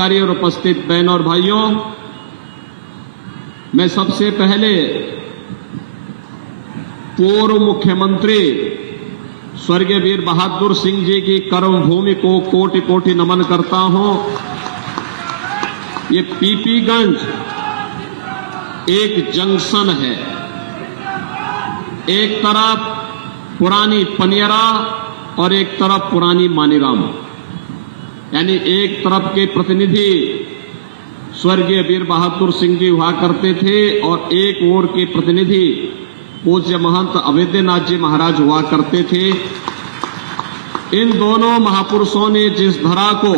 और उपस्थित बहनों और भाइयों, मैं सबसे पहले पूर्व मुख्यमंत्री स्वर्गीय वीर बहादुर सिंह जी की कर्मभूमि को कोटि कोटि नमन करता हूं। ये पीपीगंज एक जंक्शन है। एक तरफ पुरानी पनियरा और एक तरफ पुरानी मानीराम, यानी एक तरफ के प्रतिनिधि स्वर्गीय वीर बहादुर सिंह जी हुआ करते थे और एक ओर के प्रतिनिधि पूज्य महंत अवैधनाथ जी महाराज हुआ करते थे। इन दोनों महापुरुषों ने जिस धारा को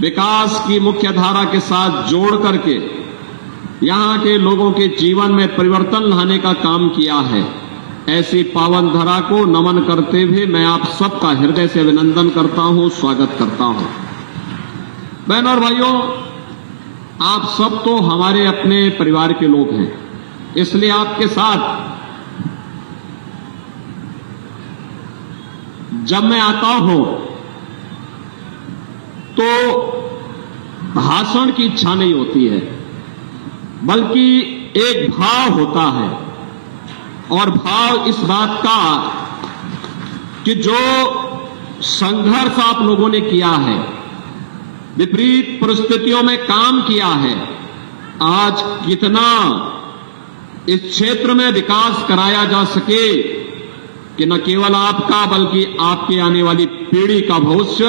विकास की मुख्य धारा के साथ जोड़ करके यहां के लोगों के जीवन में परिवर्तन लाने का काम किया है, ऐसी पावन धारा को नमन करते हुए मैं आप सबका हृदय से अभिनंदन करता हूं, स्वागत करता हूं। बहनों और भाइयों, आप सब तो हमारे अपने परिवार के लोग हैं, इसलिए आपके साथ जब मैं आता हूं तो भाषण की इच्छा नहीं होती है, बल्कि एक भाव होता है। और भाव इस बात का कि जो संघर्ष आप लोगों ने किया है, विपरीत परिस्थितियों में काम किया है, आज कितना इस क्षेत्र में विकास कराया जा सके कि न केवल आपका बल्कि आपकी आने वाली पीढ़ी का भविष्य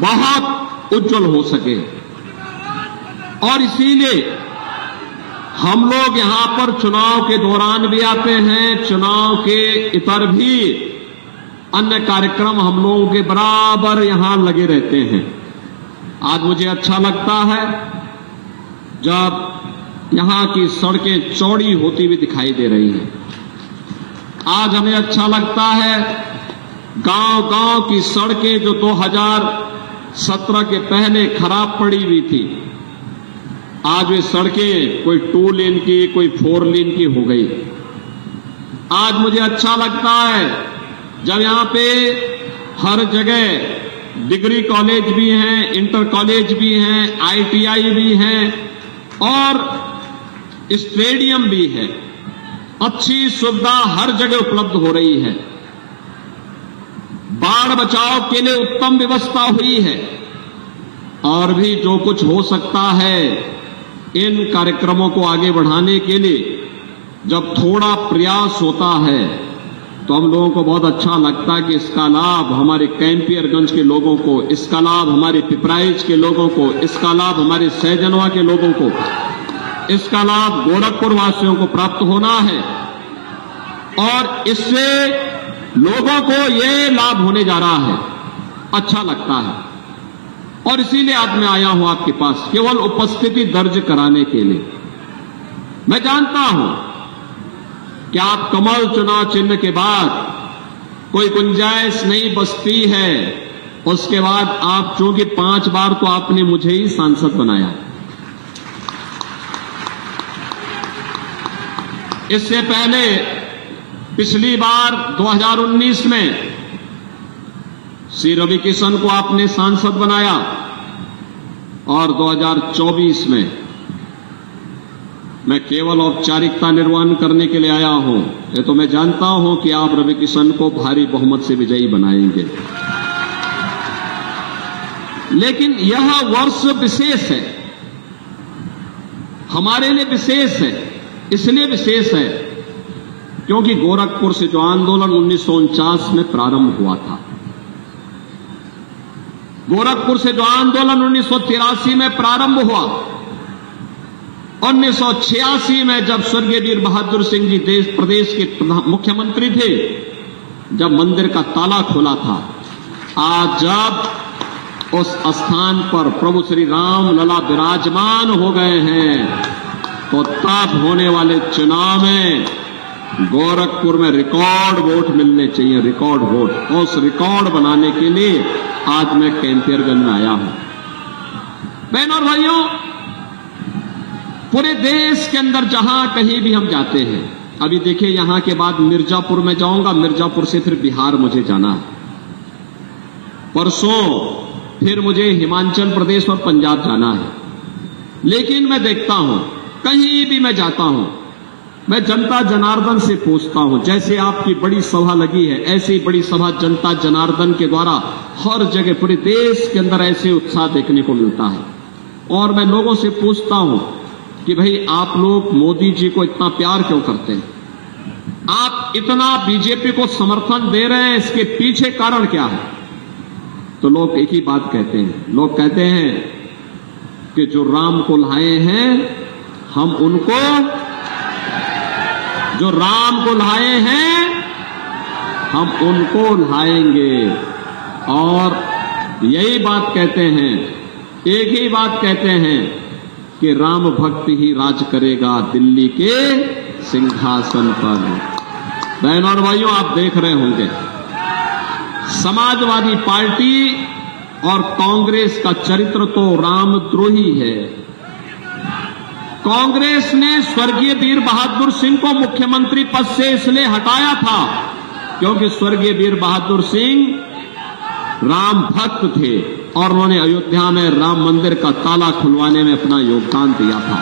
बहुत उज्जवल हो सके। और इसीलिए हम लोग यहां पर चुनाव के दौरान भी आते हैं, चुनाव के इतर भी अन्य कार्यक्रम हम लोगों के बराबर यहां लगे रहते हैं। आज मुझे अच्छा लगता है जब यहां की सड़कें चौड़ी होती हुई दिखाई दे रही हैं। आज हमें अच्छा लगता है गांव गांव की सड़कें जो 2017 के पहले खराब पड़ी हुई थी, आज वे सड़कें कोई 2 लेन की, कोई 4 लेन की हो गई। आज मुझे अच्छा लगता है जब यहां पे हर जगह डिग्री कॉलेज भी हैं, इंटर कॉलेज भी हैं, आईटीआई भी हैं और स्टेडियम भी है। अच्छी सुविधा हर जगह उपलब्ध हो रही है। बाढ़ बचाव के लिए उत्तम व्यवस्था हुई है। और भी जो कुछ हो सकता है, इन कार्यक्रमों को आगे बढ़ाने के लिए जब थोड़ा प्रयास होता है तो हम लोगों को बहुत अच्छा लगता है कि इसका लाभ हमारे कैंपियरगंज के लोगों को, इसका लाभ हमारे पिपराइच के लोगों को, इसका लाभ हमारे सहजनवा के लोगों को, इसका लाभ गोरखपुर वासियों को प्राप्त होना है। और इससे लोगों को ये लाभ होने जा रहा है, अच्छा लगता है। और इसीलिए आज मैं आया हूं आपके पास केवल उपस्थिति दर्ज कराने के लिए। मैं जानता हूं कि आप कमल चुनाव चिन्ह के बाद कोई गुंजाइश नहीं बचती है। उसके बाद आप चूंकि 5 बार तो आपने मुझे ही सांसद बनाया, इससे पहले पिछली बार 2019 में श्री रवि किशन को आपने सांसद बनाया और 2024 में मैं केवल औपचारिकता निर्वहन करने के लिए आया हूं। ये तो मैं जानता हूं कि आप रवि किशन को भारी बहुमत से विजयी बनाएंगे, लेकिन यह वर्ष विशेष है, हमारे लिए विशेष है। इसलिए विशेष है क्योंकि गोरखपुर से जो आंदोलन 1949 में प्रारंभ हुआ था, गोरखपुर से जो आंदोलन 1983 में प्रारंभ हुआ, 1986 में जब स्वर्गीय वीर बहादुर सिंह जी प्रदेश के मुख्यमंत्री थे, जब मंदिर का ताला खोला था, आज जब उस स्थान पर प्रभु श्री राम लला विराजमान हो गए हैं, तो तब होने वाले चुनाव में गोरखपुर में रिकॉर्ड वोट मिलने चाहिए, रिकॉर्ड वोट। उस रिकॉर्ड बनाने के लिए आज मैं कैंपियरगंज में आया हूं। बहनों और भाइयों, पूरे देश के अंदर जहां कहीं भी हम जाते हैं, अभी देखिए यहां के बाद मिर्जापुर में जाऊंगा, मिर्जापुर से फिर बिहार मुझे जाना है। परसों फिर मुझे हिमाचल प्रदेश और पंजाब जाना है। लेकिन मैं देखता हूं, कहीं भी मैं जाता हूं, मैं जनता जनार्दन से पूछता हूं, जैसे आपकी बड़ी सभा लगी है, ऐसी बड़ी सभा जनता जनार्दन के द्वारा हर जगह पूरे देश के अंदर ऐसे उत्साह देखने को मिलता है। और मैं लोगों से पूछता हूं कि भाई आप लोग मोदी जी को इतना प्यार क्यों करते हैं? आप इतना बीजेपी को समर्थन दे रहे हैं, इसके पीछे कारण क्या है? तो लोग एक ही बात कहते हैं, लोग कहते हैं कि जो राम को लाए हैं हम उनको, जो राम को लाए हैं हम उनको लाएंगे। और यही बात कहते हैं, एक ही बात कहते हैं कि राम भक्त ही राज करेगा दिल्ली के सिंहासन पर। बहनों और भाइयों, आप देख रहे होंगे समाजवादी पार्टी और कांग्रेस का चरित्र तो रामद्रोही है। कांग्रेस ने स्वर्गीय वीर बहादुर सिंह को मुख्यमंत्री पद से इसलिए हटाया था क्योंकि स्वर्गीय वीर बहादुर सिंह राम भक्त थे और उन्होंने अयोध्या में राम मंदिर का ताला खुलवाने में अपना योगदान दिया था।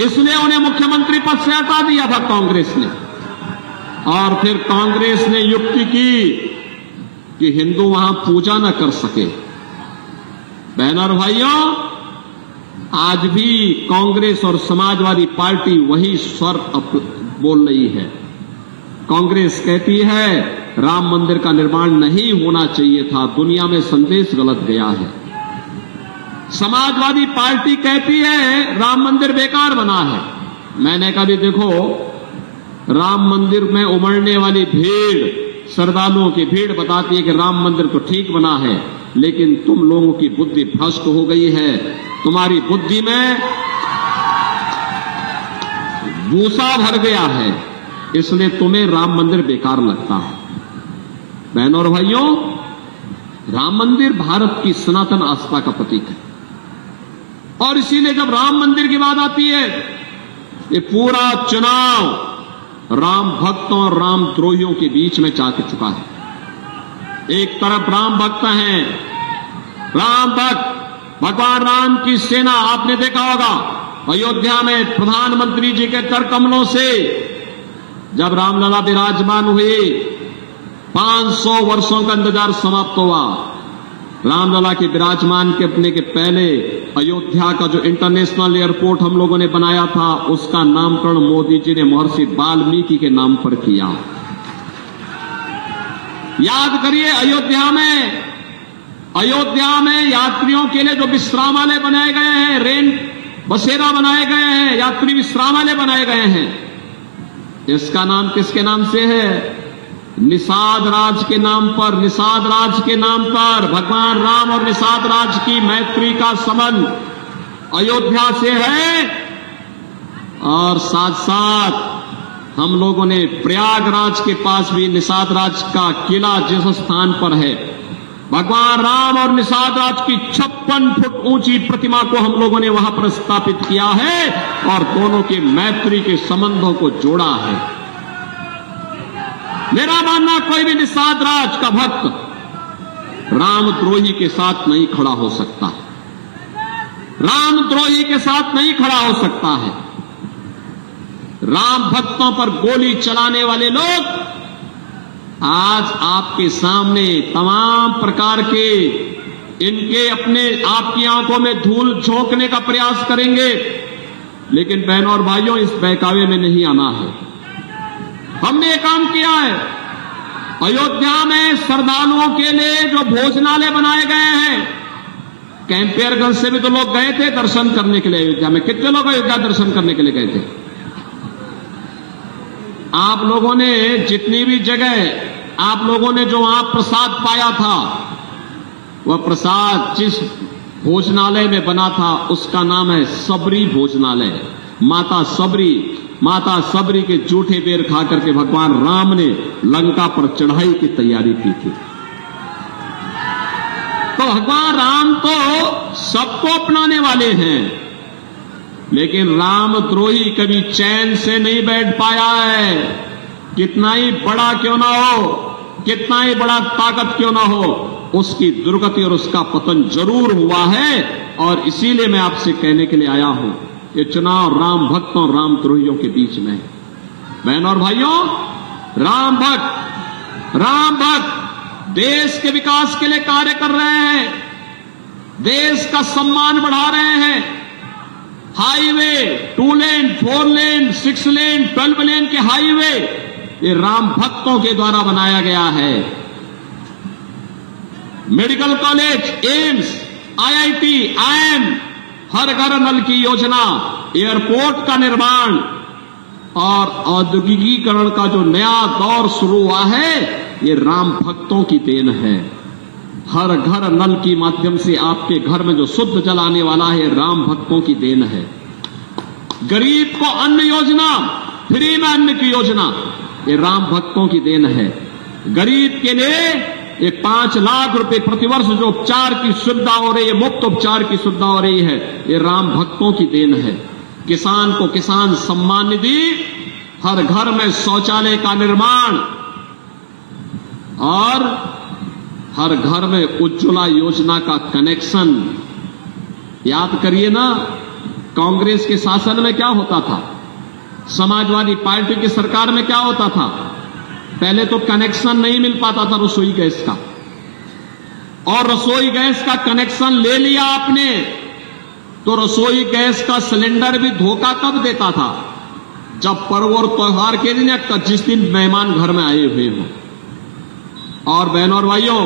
इसलिए उन्हें मुख्यमंत्री पद से हटा दिया था कांग्रेस ने। और फिर कांग्रेस ने युक्ति की कि हिंदू वहां पूजा न कर सके। बहनों और भाइयों, आज भी कांग्रेस और समाजवादी पार्टी वही स्वर बोल रही है। कांग्रेस कहती है राम मंदिर का निर्माण नहीं होना चाहिए था, दुनिया में संदेश गलत गया है। समाजवादी पार्टी कहती है राम मंदिर बेकार बना है। मैंने कहा भी देखो, राम मंदिर में उमड़ने वाली भीड़, श्रद्धालुओं की भीड़ बताती है कि राम मंदिर तो ठीक बना है, लेकिन तुम लोगों की बुद्धि भ्रष्ट हो गई है, तुम्हारी बुद्धि में भूसा भर गया है, इसलिए तुम्हें राम मंदिर बेकार लगता है। बहनों और भाइयों, राम मंदिर भारत की सनातन आस्था का प्रतीक है और इसीलिए जब राम मंदिर की बात आती है, ये पूरा चुनाव राम भक्तों और राम द्रोहियों के बीच में जा चुका है। एक तरफ राम भक्त हैं, राम भक्त, भगवान राम की सेना, आपने देखा होगा अयोध्या में प्रधानमंत्री जी के कर कमलों से जब रामलला विराजमान हुए, 500 वर्षों का इंतजार समाप्त हुआ। रामलला के विराजमान करने के पहले अयोध्या का जो इंटरनेशनल एयरपोर्ट हम लोगों ने बनाया था, उसका नामकरण मोदी जी ने महर्षि वाल्मीकि के नाम पर किया। याद करिए, अयोध्या में यात्रियों के लिए जो विश्रामालय बनाए गए हैं, रेन बसेरा बनाए गए हैं, यात्री विश्रामालय बनाए गए हैं, इसका नाम किसके नाम से है? निषाद राज के नाम पर। निषाद राज के नाम पर भगवान राम और निषाद राज की मैत्री का संबंध अयोध्या से है। और साथ साथ हम लोगों ने प्रयागराज के पास भी निषाद राज का किला जिस स्थान पर है, भगवान राम और निषाद राज की 56 फुट ऊंची प्रतिमा को हम लोगों ने वहां पर स्थापित किया है और दोनों के मैत्री के संबंधों को जोड़ा है। मेरा मानना, कोई भी निषाद राज का भक्त रामद्रोही के साथ नहीं खड़ा हो सकता, रामद्रोही के साथ नहीं खड़ा हो सकता है। राम भक्तों पर गोली चलाने वाले लोग आज आपके सामने तमाम प्रकार के इनके अपने आपकी आंखों में धूल झोंकने का प्रयास करेंगे, लेकिन बहनों और भाइयों, इस बहकावे में नहीं आना है। हमने ये काम किया है। अयोध्या में श्रद्धालुओं के लिए जो भोजनालय बनाए गए हैं, कैंपियरगंज से भी तो लोग गए थे दर्शन करने के लिए। अयोध्या में कितने लोग अयोध्या दर्शन करने के लिए गए थे? आप लोगों ने जितनी भी जगह आप लोगों ने जो वहां प्रसाद पाया था, वह प्रसाद जिस भोजनालय में बना था उसका नाम है सबरी भोजनालय। माता सबरी के जूठे बेर खा करके भगवान राम ने लंका पर चढ़ाई की तैयारी की थी। तो भगवान राम तो सबको अपनाने वाले हैं, लेकिन रामद्रोही कभी चैन से नहीं बैठ पाया है। कितना ही बड़ा क्यों ना हो, कितना ही बड़ा ताकत क्यों ना हो, उसकी दुर्गति और उसका पतन जरूर हुआ है। और इसीलिए मैं आपसे कहने के लिए आया हूं, ये चुनाव राम भक्तों और राम द्रोहियों के बीच में है। बहनों और भाइयों, राम भक्त देश के विकास के लिए कार्य कर रहे हैं, देश का सम्मान बढ़ा रहे हैं। हाईवे 2 लेन, 4 लेन, 6 लेन, 12 लेन के हाईवे ये राम भक्तों के द्वारा बनाया गया है। Medical college, AIIMS, IIT, IIM, हर घर नल की योजना, एयरपोर्ट का निर्माण और औद्योगिकीकरण का जो नया दौर शुरू हुआ है, ये राम भक्तों की देन है। हर घर नल के माध्यम से आपके घर में जो शुद्ध जल आने वाला है, राम भक्तों की देन है। गरीब को अन्न योजना, फ्री में अन्न की योजना, ये राम भक्तों की देन है। गरीब के लिए ये 5 लाख रुपए प्रतिवर्ष जो उपचार की सुविधा हो रही है, मुफ्त उपचार की सुविधा हो रही है, ये राम भक्तों की देन है। किसान को किसान सम्मान निधि, हर घर में शौचालय का निर्माण और हर घर में उज्ज्वला योजना का कनेक्शन। याद करिए ना, कांग्रेस के शासन में क्या होता था, समाजवादी पार्टी की सरकार में क्या होता था। पहले तो कनेक्शन नहीं मिल पाता था रसोई गैस का, और रसोई गैस का कनेक्शन ले लिया आपने तो रसोई गैस का सिलेंडर भी धोखा कब देता था, जब पर्व और त्योहार के दिन या जिस दिन मेहमान घर में आए हुए हों। और बहनों और भाइयों,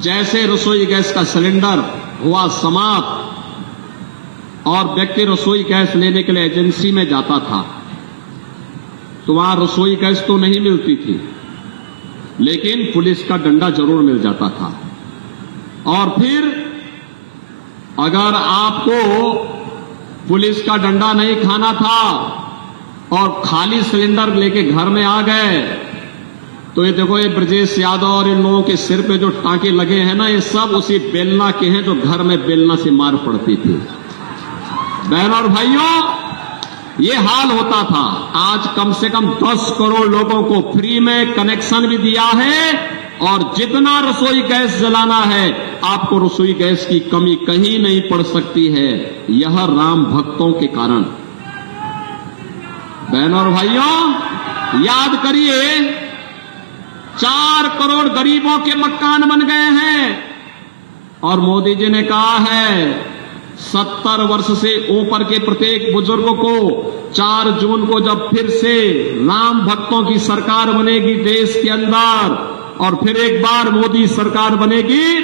जैसे रसोई गैस का सिलेंडर हुआ समाप्त और व्यक्ति रसोई गैस लेने के लिए एजेंसी में जाता था, तो वहां रसोई गैस तो नहीं मिलती थी, लेकिन पुलिस का डंडा जरूर मिल जाता था। और फिर अगर आपको पुलिस का डंडा नहीं खाना था और खाली सिलेंडर लेके घर में आ गए, तो ये देखो, ये ब्रजेश यादव और इन लोगों के सिर पे जो टांके लगे हैं ना, ये सब उसी बेलना के हैं जो घर में बेलना से मार पड़ती थी। बहनों और भाइयों, ये हाल होता था। आज कम से कम 10 करोड़ लोगों को फ्री में कनेक्शन भी दिया है, और जितना रसोई गैस जलाना है, आपको रसोई गैस की कमी कहीं नहीं पड़ सकती है, यह राम भक्तों के कारण। बहनों और भाइयों, याद करिए, 4 करोड़ गरीबों के मकान बन गए हैं, और मोदी जी ने कहा है 70 वर्ष से ऊपर के प्रत्येक बुजुर्ग को 4 जून को जब फिर से राम भक्तों की सरकार बनेगी देश के अंदर, और फिर एक बार मोदी सरकार बनेगी,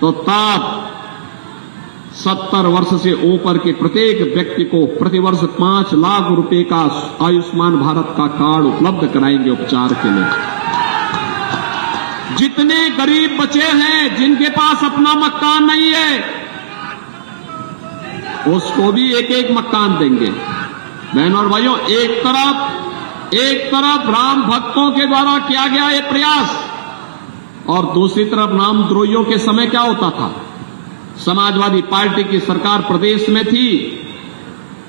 तो तब 70 वर्ष से ऊपर के प्रत्येक व्यक्ति को प्रतिवर्ष 5 लाख रुपए का आयुष्मान भारत का कार्ड उपलब्ध कराएंगे उपचार के लिए। जितने गरीब बचे हैं, जिनके पास अपना मकान नहीं है, उसको भी एक एक मकान देंगे। बहनों और भाइयों, एक तरफ राम भक्तों के द्वारा किया गया ये प्रयास, और दूसरी तरफ राम द्रोहियों के समय क्या होता था, समाजवादी पार्टी की सरकार प्रदेश में थी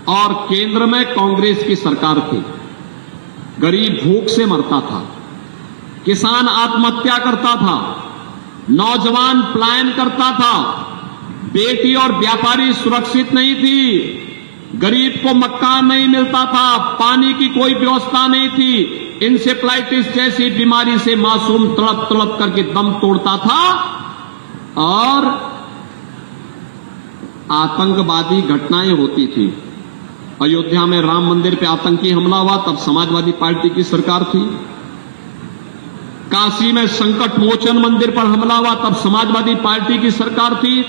और केंद्र में कांग्रेस की सरकार थी। गरीब भूख से मरता था, किसान आत्महत्या करता था, नौजवान पलायन करता था, बेटी और व्यापारी सुरक्षित नहीं थी, गरीब को मकान नहीं मिलता था, पानी की कोई व्यवस्था नहीं थी, इंसेफ्लाइटिस जैसी बीमारी से मासूम तड़प तड़प करके दम तोड़ता था, और आतंकवादी घटनाएं होती थी। अयोध्या में राम मंदिर पे आतंकी हमला हुआ, तब समाजवादी पार्टी की सरकार थी। काशी में संकट मोचन मंदिर पर हमला हुआ, तब समाजवादी पार्टी की सरकार थी।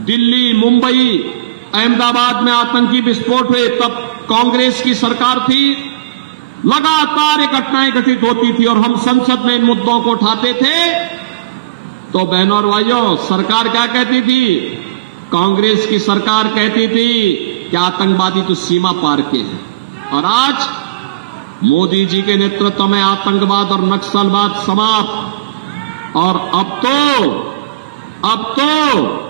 दिल्ली, मुंबई, अहमदाबाद में आतंकी विस्फोट हुए, तब कांग्रेस की सरकार थी। लगातार ये घटनाएं घटित होती थी और हम संसद में इन मुद्दों को उठाते थे। तो बहनों और भाइयों, सरकार क्या कहती थी? कांग्रेस की सरकार कहती थी कि आतंकवादी तो सीमा पार के हैं, और आज मोदी जी के नेतृत्व में आतंकवाद और नक्सलवाद समाप्त। और अब तो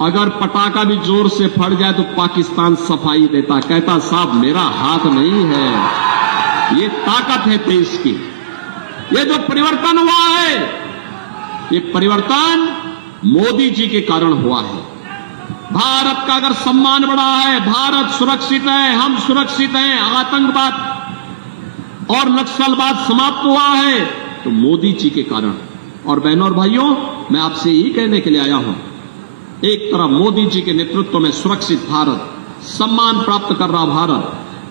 अगर पटाखा भी जोर से फट जाए तो पाकिस्तान सफाई देता, कहता साहब मेरा हाथ नहीं है। ये ताकत है देश की। ये जो परिवर्तन हुआ है, ये परिवर्तन मोदी जी के कारण हुआ है। भारत का अगर सम्मान बढ़ा है, भारत सुरक्षित है, हम सुरक्षित हैं, आतंकवाद और नक्सलवाद समाप्त हुआ है, तो मोदी जी के कारण। और बहनों और भाइयों, मैं आपसे यही कहने के लिए आया हूं, एक तरफ मोदी जी के नेतृत्व में सुरक्षित भारत, सम्मान प्राप्त कर रहा भारत,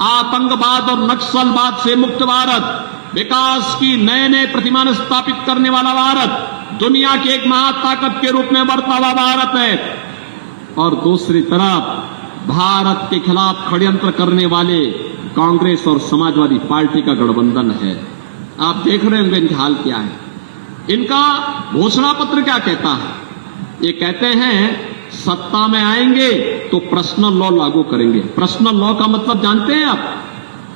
आतंकवाद और नक्सलवाद से मुक्त भारत, विकास की नए नए प्रतिमान स्थापित करने वाला भारत, दुनिया की एक महाताकत के रूप में बढ़ता हुआ भारत है। और दूसरी तरफ भारत के खिलाफ षड्यंत्र करने वाले कांग्रेस और समाजवादी पार्टी का गठबंधन है। आप देख रहे होंगे इनका हाल क्या है। इनका घोषणा पत्र क्या कहता है? ये कहते हैं सत्ता में आएंगे तो पर्सनल लॉ लागू करेंगे। पर्सनल लॉ का मतलब जानते हैं आप?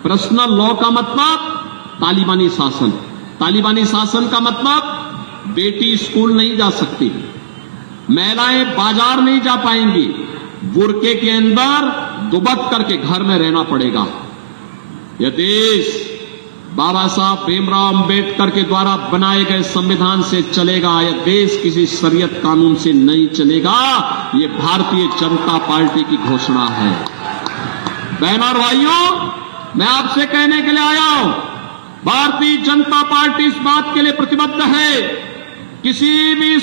पर्सनल लॉ का मतलब तालिबानी शासन। तालिबानी शासन का मतलब बेटी स्कूल नहीं जा सकती, महिलाएं बाजार नहीं जा पाएंगी, बुर्के के अंदर दुबक करके घर में रहना पड़ेगा। यह देश बाबा साहब भीमराव अंबेडकर के द्वारा बनाए गए संविधान से चलेगा। यह देश किसी शरीयत कानून से नहीं चलेगा। यह भारतीय जनता पार्टी की घोषणा है। बहनों और भाइयों, मैं आपसे कहने के लिए आया हूं, भारतीय जनता पार्टी इस बात के लिए प्रतिबद्ध है, किसी भी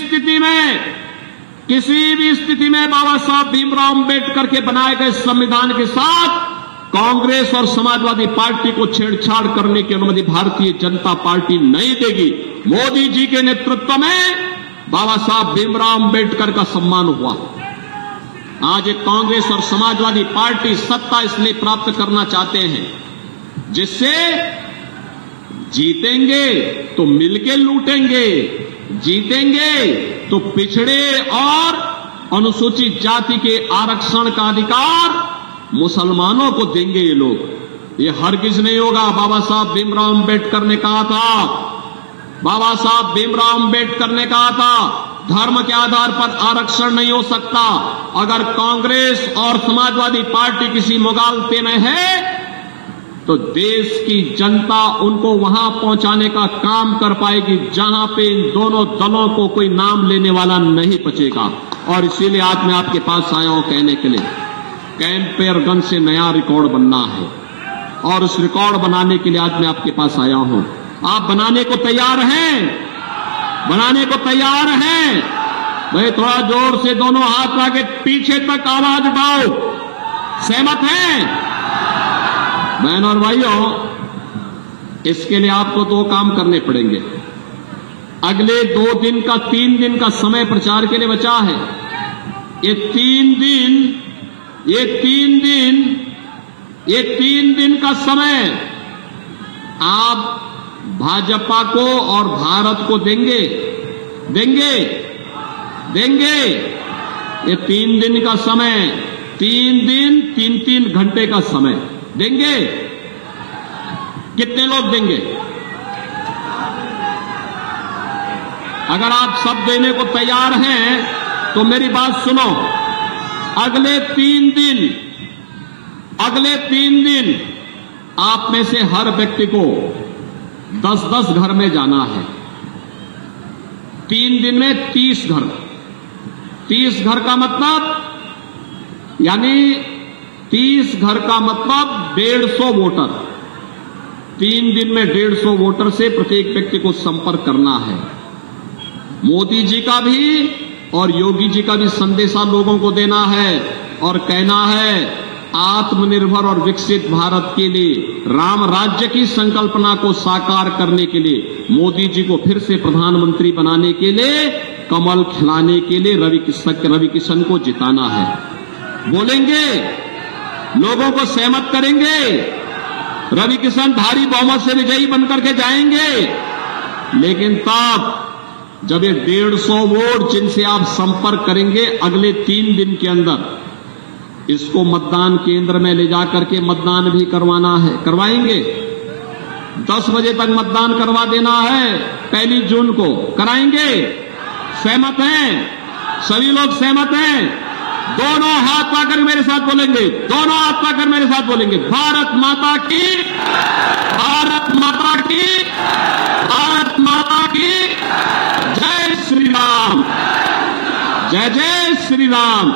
स्थिति में बाबा साहब भीमराव अंबेडकर के बनाए गए संविधान के साथ कांग्रेस और समाजवादी पार्टी को छेड़छाड़ करने की अनुमति भारतीय जनता पार्टी नहीं देगी। मोदी जी के नेतृत्व में बाबा साहब भीमराव अंबेडकर का सम्मान हुआ। आज एक कांग्रेस और समाजवादी पार्टी सत्ता इसलिए प्राप्त करना चाहते हैं जिससे जीतेंगे तो मिलके लूटेंगे, जीतेंगे तो पिछड़े और अनुसूचित जाति के आरक्षण का अधिकार मुसलमानों को देंगे ये लोग। ये हरगिज नहीं होगा। बाबा साहब भीमराव अंबेडकर ने कहा था, बाबा साहब भीमराव अंबेडकर ने कहा था, धर्म के आधार पर आरक्षण नहीं हो सकता। अगर कांग्रेस और समाजवादी पार्टी किसी मुगालते में है तो देश की जनता उनको वहां पहुंचाने का काम कर पाएगी जहां पे इन दोनों दलों को कोई नाम लेने वाला नहीं बचेगा। और इसीलिए आज मैं आपके पास आया हूं कहने के लिए, कैंपेयरगंज से नया रिकॉर्ड बनना है और उस रिकॉर्ड बनाने के लिए आज मैं आपके पास आया हूं। आप बनाने को तैयार हैं? बनाने को तैयार हैं? भाई थोड़ा जोर से दोनों हाथ आगे पीछे तक आवाज उठाओ। सहमत हैं? बहनों और भाइयों, इसके लिए आपको दो काम करने पड़ेंगे। अगले 3 दिन का समय प्रचार के लिए बचा है। ये तीन दिन का समय आप भाजपा को और भारत को देंगे। ये 3 दिन का समय, 3 दिन 3 घंटे का समय देंगे। कितने लोग देंगे? अगर आप सब देने को तैयार हैं तो मेरी बात सुनो। अगले 3 दिन आप में से हर व्यक्ति को 10-10 घर में जाना है। 3 दिन में 30 घर। 30 घर का मतलब, यानी 30 घर का मतलब 150 वोटर। 3 दिन में 150 वोटर से प्रत्येक व्यक्ति को संपर्क करना है। मोदी जी का भी और योगी जी का भी संदेशा लोगों को देना है और कहना है, आत्मनिर्भर और विकसित भारत के लिए, राम राज्य की संकल्पना को साकार करने के लिए, मोदी जी को फिर से प्रधानमंत्री बनाने के लिए, कमल खिलाने के लिए रवि किशन को जिताना है। बोलेंगे, लोगों को सहमत करेंगे, रवि किशन भारी बहुमत से विजयी बनकर के जाएंगे। लेकिन तब जब ये 150 वोट जिनसे आप संपर्क करेंगे अगले 3 दिन के अंदर, इसको मतदान केंद्र में ले जाकर के मतदान भी करवाना है। करवाएंगे। 10 बजे तक मतदान करवा देना है। 1 जून को कराएंगे। सहमत हैं? सभी लोग सहमत हैं? दोनों हाथ पाकर मेरे साथ बोलेंगे। दोनों हाथ पाकर मेरे साथ बोलेंगे, भारत माता की, भारत माता की, भारत माता की जय श्री जय जय श्री राम।